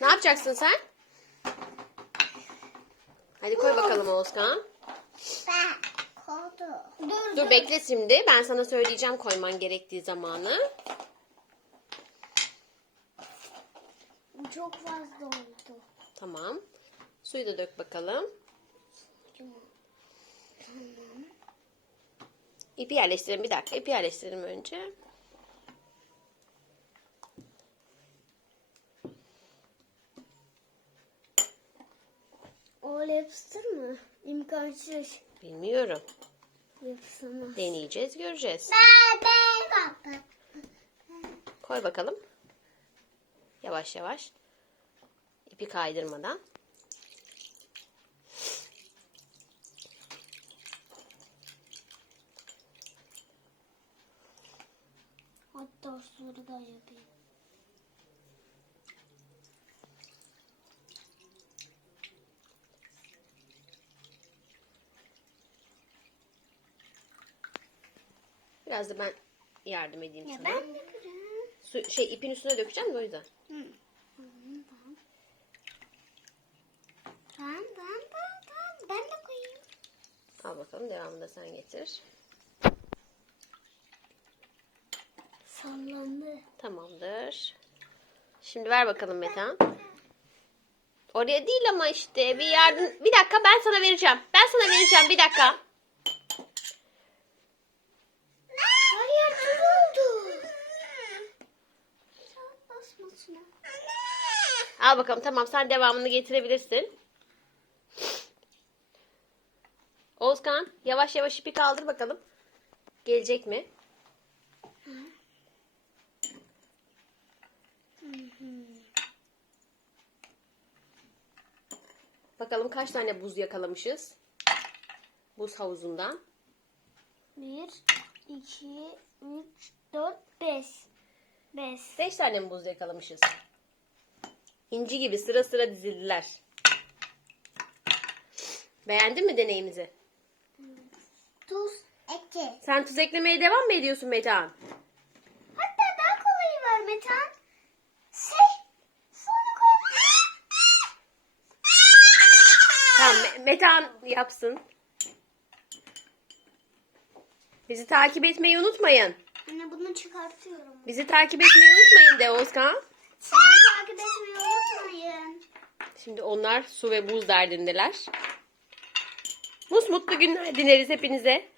Ne yapacaksın sen? Hadi koy bakalım Oğuzkan. Ben koydum. Dur, Dur bekle şimdi. Ben sana söyleyeceğim koyman gerektiği zamanı. Çok fazla oldu. Tamam. Suyu da dök bakalım. İpi yerleştirelim. Bir dakika. İpi yerleştirelim önce. Öyle yapıştır mı? İmkansız. Bilmiyorum. Yapışamaz. Deneyeceğiz, göreceğiz. Koy bakalım. Yavaş yavaş. İpi kaydırmadan. Hatta soru da yapayım. Biraz da ben yardım edeyim Ya sana. ben de kırarım. Su, şey ipin üstüne dökeceğim de o yüzden. Hı. Tamam. Tamam tamam tamam tamam. Ben de koyayım. Al bakalım devamını da sen getir. Sallandı. Tamamdır. Şimdi ver bakalım Metehan. Oraya değil ama işte bir yardım. Bir dakika ben sana vereceğim. Ben sana vereceğim bir dakika. Her yer tuz oldu. Saat basmasına. Al bakalım tamam sen devamını getirebilirsin. Oğuzkan yavaş yavaş ipi kaldır bakalım. Gelecek mi? Bakalım kaç tane buz yakalamışız. Buz havuzundan. Bir, iki. Beş. 5 tane mi buz yakalamışız? İnci gibi sıra sıra dizildiler. Beğendin mi deneyimizi? Tuz, eki. Sen tuz eklemeye devam mı ediyorsun Metehan? Hatta daha kolayı var Metan. Şey, sonra koy. Tamam Me- Metehan yapsın. Bizi takip etmeyi unutmayın. Anne bunu çıkartıyorum. Bizi takip etmeyi unutmayın de Oğuzkan. Seni takip etmeyi unutmayın. Şimdi onlar su ve buz derdindeler. Mus mutlu günler dileriz hepinize.